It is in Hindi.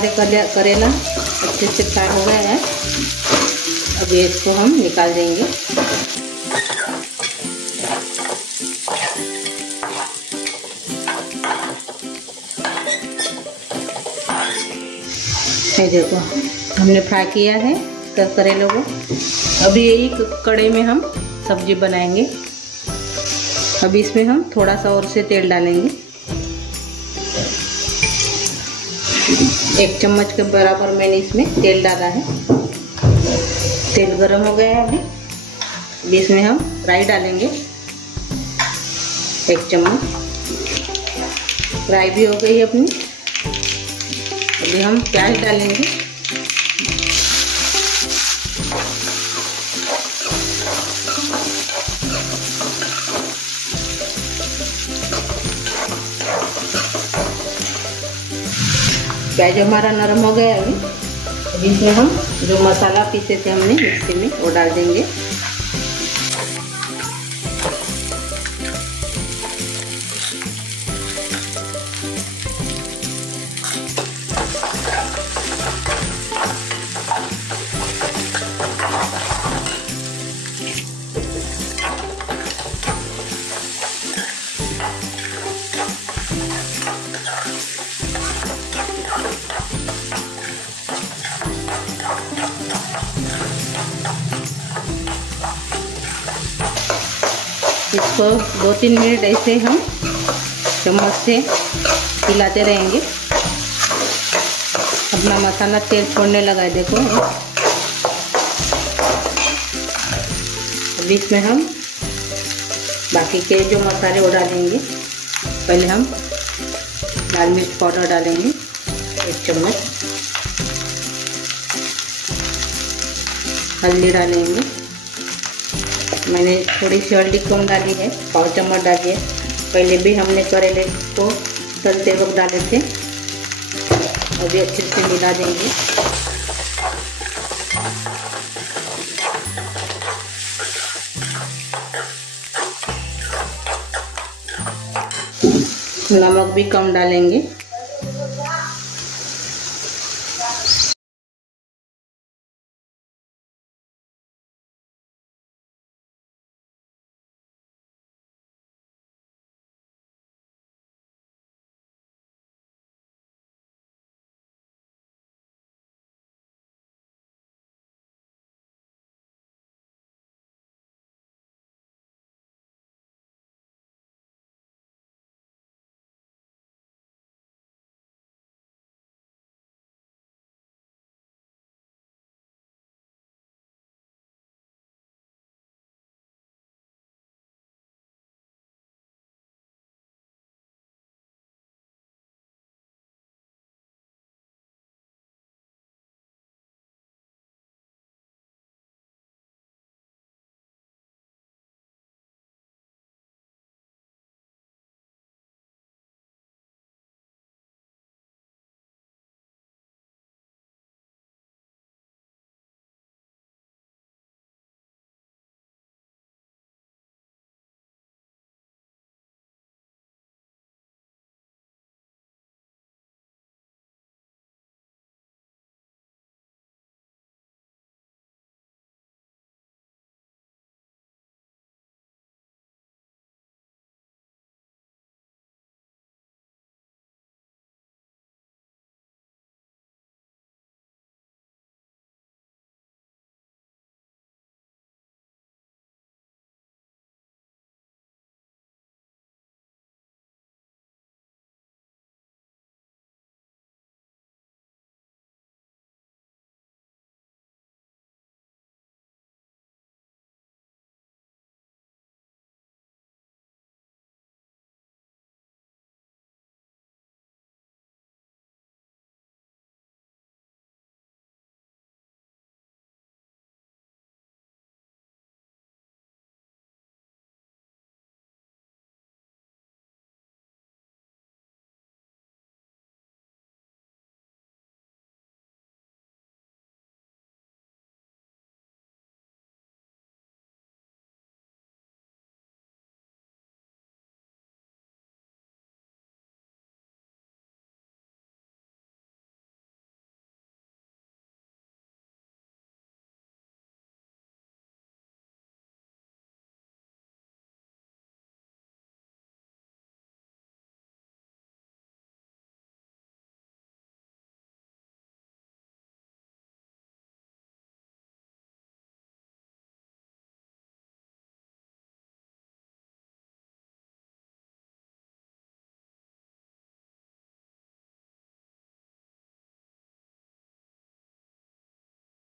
हमारे करेला अच्छे से फ्राई हो गए हैं। अब इसको हम निकाल देंगे। ये देखो हमने फ्राई किया है करेलों को। अभी यही कढ़ाई में हम सब्जी बनाएंगे। अभी इसमें हम थोड़ा सा और से तेल डालेंगे। 1 चम्मच के बराबर मैंने इसमें तेल डाला है। तेल गरम हो गया है। अभी इसमें हम राई डालेंगे 1 चम्मच। राई भी हो गई है अपनी। अभी हम प्याज डालेंगे। प्याज हमारा नरम हो गया है। अभी इसमें हम जो मसाला पीसे थे हमने मिक्सी में वो डाल देंगे। इसको 2-3 मिनट ऐसे हम चम्मच से हिलाते रहेंगे। अपना मसाला तेल छोड़ने लगा है, देखो। अभी इसमें हम बाकी के जो मसाले वो डालेंगे। पहले हम लाल मिर्च पाउडर डालेंगे 1 चम्मच। हल्दी डालेंगे। मैंने थोड़ी सी हल्दी कम डाली है, 1/4 चम्मच डाली है। पहले भी हमने करेले को तलते वक्त डाले थे। अभी अच्छे से मिला देंगे। नमक भी कम डालेंगे।